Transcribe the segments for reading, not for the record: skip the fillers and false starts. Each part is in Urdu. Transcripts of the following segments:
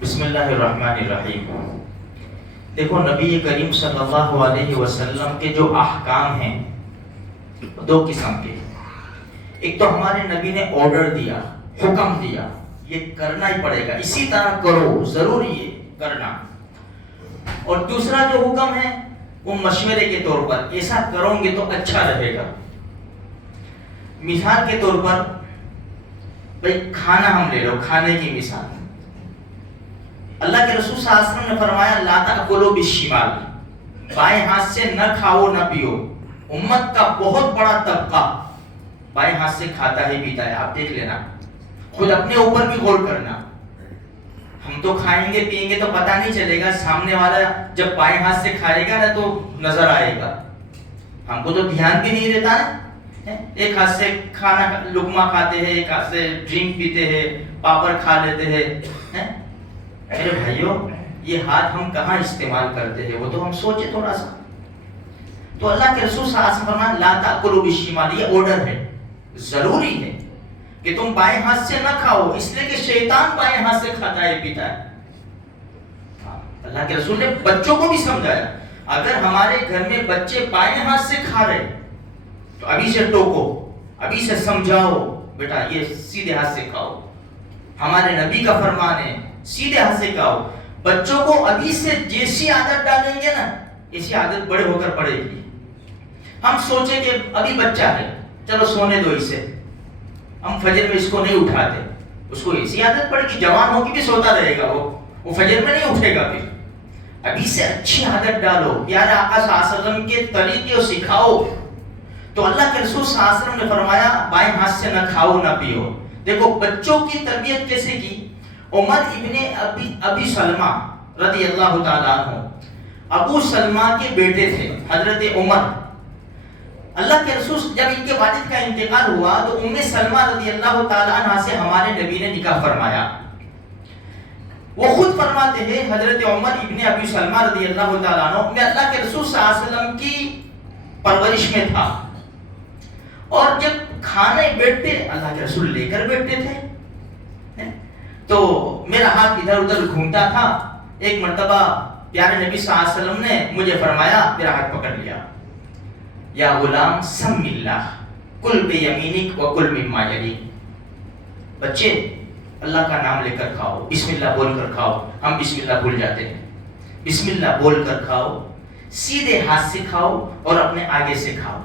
بسم اللہ الرحمن الرحیم. دیکھو نبی کریم صلی اللہ علیہ وسلم کے جو احکام ہیں دو قسم کے. ایک تو ہمارے نبی نے آرڈر دیا، حکم دیا، یہ کرنا ہی پڑے گا، اسی طرح کرو، ضروری ہے کرنا. اور دوسرا جو حکم ہے وہ مشورے کے طور پر، ایسا کرو گے تو اچھا رہے گا. مثال کے طور پر بھائی کھانا ہم لے لو، کھانے کی مثال. اللہ کے رسول صلی اللہ علیہ وسلم نے فرمایا لا تاکلوا بالشمال، بائیں ہاتھ سے نہ کھاؤ نہ پیو. امت کا بہت بڑا طبقہ بائیں ہاتھ سے کھاتا ہے پیتا ہے. آپ دیکھ لینا، خود اپنے اوپر بھی غور کرنا. ہم تو کھائیں گے پیئیں گے تو پتہ نہیں چلے گا، سامنے والا جب بائیں ہاتھ سے کھائے گا نا تو نظر آئے گا. ہم کو تو دھیان بھی نہیں رہتا نا. ایک ہاتھ سے کھانا لقمہ کھاتے ہیں، ایک ہاتھ سے ڈرنک پیتے ہیں، پاپڑ کھا لیتے ہیں. ارے بھائیو، یہ ہاتھ ہم کہاں استعمال کرتے ہیں وہ تو ہم سوچے تھوڑا سا. تو اللہ کے رسول صلی اللہ علیہ وسلم فرمایا لا تاکلوا بالشمال، یہ آرڈر ہے، ضروری ہے کہ تم بائیں ہاتھ سے نہ کھاؤ، اس لیے کہ شیطان بائیں ہاتھ سے کھاتا ہے پیتا ہے. اللہ کے رسول نے بچوں کو بھی سمجھایا، اگر ہمارے گھر میں بچے بائیں ہاتھ سے کھا رہے تو ابھی سے ٹوکو، ابھی سے سمجھاؤ بیٹا یہ سیدھے ہاتھ سے کھاؤ. ہمارے نبی کا فرمان ہے سیدھے ہاتھ سے کھاؤ. بچوں کو ابھی سے جیسی عادت ڈالیں گے نا ایسی عادت بڑے ہو کر پڑے گی. ہم سوچیں کہ ابھی بچہ ہے چلو سونے دو اسے، ہم فجر میں اس کو نہیں اٹھاتے، اس کو ایسی عادت پڑے گی جوان ہو کے بھی سوتا رہے گا، وہ فجر میں نہیں اٹھے گا. پھر ابھی سے اچھی عادت ڈالو، پیارے آقا صلی اللہ علیہ وسلم کے طریقے سکھاؤ. تو اللہ کے رسول صلی اللہ علیہ وسلم نے فرمایا بائیں ہاتھ سے نہ کھاؤ نہ پیو. دیکھو بچوں کی تربیت کیسے کی. عمر ابن ابی سلمہ رضی اللہ تعالیٰ عنہ، ابو سلمہ کے بیٹے تھے حضرت عمر. اللہ کے رسول جب ان کے والد کا انتقال ہوا تو ام سلمہ رضی اللہ تعالیٰ عنہ سے ہمارے نبی نے نکاح فرمایا. وہ خود فرماتے ہیں حضرت عمر ابن ابی سلمہ رضی اللہ تعالیٰ عنہ میں اللہ کے رسول صلی اللہ علیہ وسلم کی پرورش میں تھا، اور جب کھانے بیٹھتے اللہ کے رسول لے کر بیٹھتے تھے تو میرا ہاتھ ادھر ادھر گھومتا تھا. ایک مرتبہ پیارے نبی صلی اللہ علیہ وسلم نے مجھے فرمایا، میرا ہاتھ پکڑ لیا، یا غلام سم اللہ کل بیمینک وکل مما یلیک. بچے اللہ کا نام لے کر کھاؤ، بسم اللہ بول کر کھاؤ. ہم بسم اللہ بھول جاتے ہیں. بسم اللہ بول کر کھاؤ، سیدھے ہاتھ سے کھاؤ اور اپنے آگے سے کھاؤ.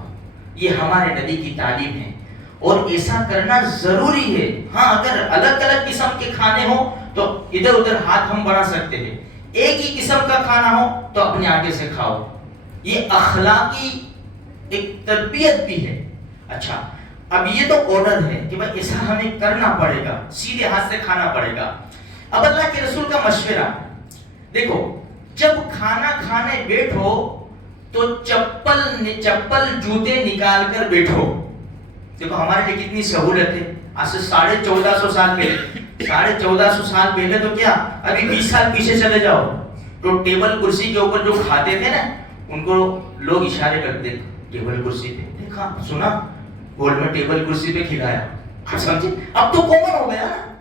یہ ہمارے نبی کی تعلیم ہے اور ایسا کرنا ضروری ہے. ہاں اگر الگ الگ قسم کے کھانے ہو تو ادھر ادھر ہاتھ ہم بڑھا سکتے ہیں، ایک ہی قسم کا کھانا ہو تو اپنے آگے سے کھاؤ. یہ اخلاقی ایک تربیت بھی ہے. اچھا اب یہ تو آرڈر ہے کہ بھائی ایسا ہمیں کرنا پڑے گا، سیدھے ہاتھ سے کھانا پڑے گا. اب اللہ کے رسول کا مشورہ دیکھو، جب کھانا کھانے بیٹھو تو چپل جوتے نکال کر بیٹھو. دیکھو ہمارے لیے کتنی سہولت ہے. آج سے 1450 سال پہلے 1450 سال پہلے تو کیا ابھی 20 سال پیچھے چلے جاؤ تو ٹیبل کرسی کے اوپر جو کھاتے تھے نا ان کو لوگ اشارے کرتے ٹیبل کرسی پہ، دیکھا سنا ہول میں ٹیبل کرسی پہ کھلایا. سمجھے اب تو کامن ہو گیا نا،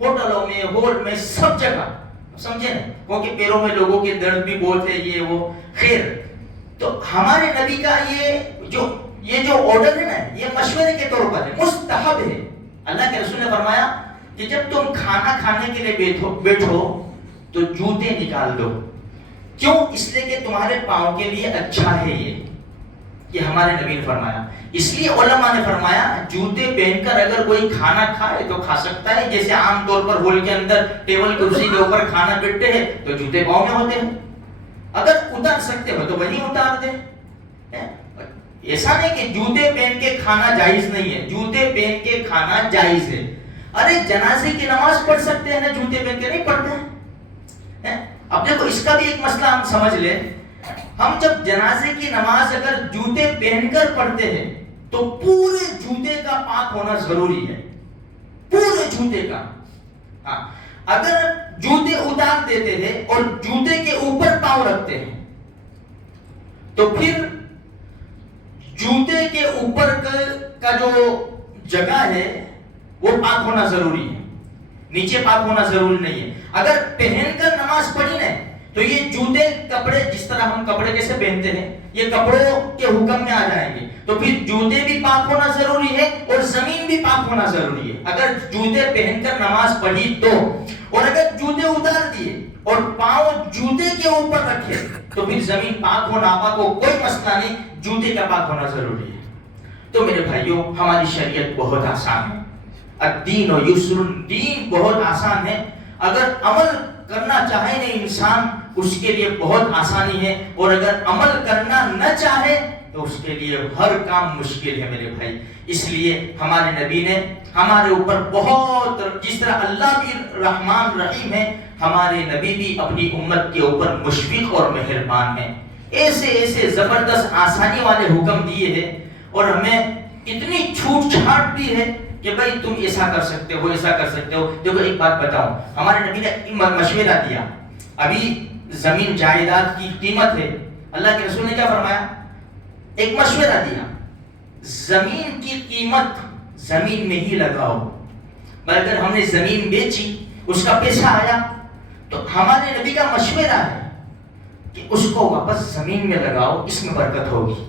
ہوٹلوں میں ہال میں سب جگہ. سمجھے نا، کیونکہ پیروں میں لوگوں کے درد بھی بہت ہے یہ وہ. خیر تو ہمارے نبی کا یہ جو آرڈر ہے نا یہ مشورے کے طور پر ہے، مستحب ہے. اللہ کے رسول نے فرمایا کہ جب تم کھانا کھانے کے لیے بیٹھو تو جوتے نکال دو. کیوں؟ اس لیے کہ تمہارے پاؤں کے لیے اچھا ہے. یہ ہمارے نبی نے فرمایا. اس لیے علماء نے فرمایا جوتے پہن کر اگر کوئی کھانا کھائے تو کھا سکتا ہے. جیسے عام طور پر ہال کے اندر ٹیبل کرسی کے اوپر کھانا بیٹھتے ہیں تو جوتے پاؤں میں ہوتے ہیں، اگر اتار سکتے ہو تو وہیں اتار دیں. ایسا نہیں کہ جوتے پہن کے کھانا جائز نہیں ہے، جوتے پہن کے کھانا جائز ہے. ارے جنازے کی نماز پڑھ سکتے ہیں نا جوتے پہن کے، نہیں پڑھتے ہیں. اب دیکھو اس کا بھی ایک مسئلہ ہم سمجھ لیں. ہم جب جنازے کی نماز اگر جوتے پہن کر پڑھتے ہیں تو پورے جوتے کا پاک ہونا ضروری ہے، پورے جوتے کا. ہاں اگر جوتے اتار دیتے ہیں اور جوتے کے اوپر پاؤں رکھتے ہیں تو پھر جوتے کے اوپر کا جو جگہ ہے وہ پاک ہونا ضروری ہے، نیچے پاک ہونا ضروری نہیں ہے. اگر پہن کر نماز پڑھی نا تو یہ جوتے کپڑے جس طرح ہم کپڑے کیسے پہنتے ہیں یہ کپڑوں کے حکم میں آ جائیں گے، تو پھر جوتے بھی پاک ہونا ضروری ہے اور زمین بھی پاک ہونا ضروری ہے۔ اگر جوتے پہن کر نماز پڑھی تو، اور اگر جوتے اتار دیے اور پاؤں جوتے کے اوپر رکھے تو پھر زمین پاک ہو ناپاک ہو کوئی مسئلہ نہیں، جوتے کا پاک ہونا ضروری ہے۔ تو میرے بھائیوں ہماری شریعت بہت آسان ہے، الدین و یسر، دین بہت آسان ہے، اگر عمل کرنا چاہے نا انسان اس کے لیے بہت آسانی ہے، اور اگر عمل کرنا نہ چاہے تو اس کے لیے ہر کام مشکل ہے میرے بھائی۔ اس لیے ہمارے نبی نے ہمارے اوپر بہت، جس طرح اللہ بھی رحمان رحیم ہے، ہمارے نبی بھی اپنی امت کے اوپر مشفق اور مہربان ہیں، ایسے ایسے زبردست آسانی والے حکم دیے ہیں، اور ہمیں اتنی چھوٹ چھاٹ بھی ہے کہ بھائی تم ایسا کر سکتے ہو، ایسا کر سکتے ہو۔ دیکھو ایک بات بتاؤں، ہمارے نبی نے مشورہ دیا، ابھی زمین جائیداد کی قیمت ہے، اللہ کے رسول نے کیا فرمایا؟ ایک مشورہ دیا، زمین کی قیمت زمین میں ہی لگاؤ، اگر ہم نے زمین بیچی اس کا پیسہ آیا تو ہمارے نبی کا مشورہ ہے کہ اس کو واپس زمین میں لگاؤ، اس میں برکت ہوگی،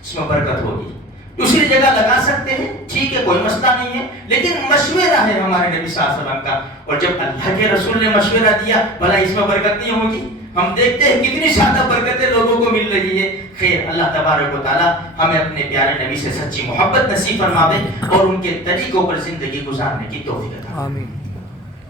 اس میں برکت ہوگی۔ دوسری جگہ لگا سکتے ہیں، ٹھیک ہے، کوئی مسئلہ نہیں ہے، لیکن مشورہ ہے ہمارے نبی صلی اللہ علیہ وسلم کا، اور جب اللہ کے رسول نے مشورہ دیا بھلا اس میں برکت نہیں ہوگی؟ ہم دیکھتے ہیں کتنی زیادہ برکتیں لوگوں کو مل رہی ہے۔ خیر، اللہ تبارک و تعالی ہمیں اپنے پیارے نبی سے سچی محبت نصیب فرماوے اور ان کے طریقوں پر زندگی گزارنے کی توفیق عطا فرمائے۔ آمین۔